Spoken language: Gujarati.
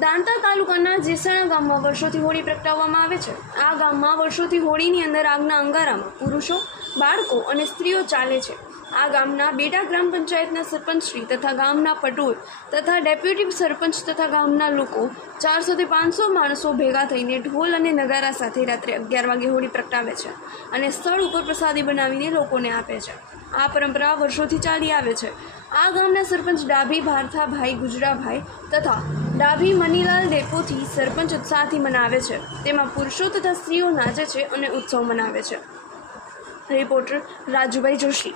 દાંતા તાલુકાના જેસણા ગામમાં વર્ષોથી હોળી પ્રગટાવવામાં આવે છે. આ ગામમાં વર્ષોથી હોળીની અંદર આગના અંગારામાં પુરુષો, બાળકો અને સ્ત્રીઓ ચાલે છે. આ ગામના બેડા ગ્રામ પંચાયતના સરપંચશ્રી તથા ગામના પટોળ તથા ડેપ્યુટી સરપંચ તથા ગામના લોકો ચારસોથી પાંચસો માણસો ભેગા થઈને ઢોલ અને નગારા સાથે રાત્રે અગિયાર વાગે હોળી પ્રગટાવે છે અને સ્થળ ઉપર પ્રસાદી બનાવીને લોકોને આપે છે. આ પરંપરા વર્ષોથી ચાલી આવે છે. આ ગામના સરપંચ ડાભી ભારથાભાઈ ગુજરાભાઈ તથા ડાભી મનીલાલ ડેપોથી સરપંચ ઉત્સાહથી મનાવે છે. તેમાં પુરુષો તથા સ્ત્રીઓ નાચે છે અને ઉત્સવ મનાવે છે. રિપોર્ટર રાજુભાઈ જોશી.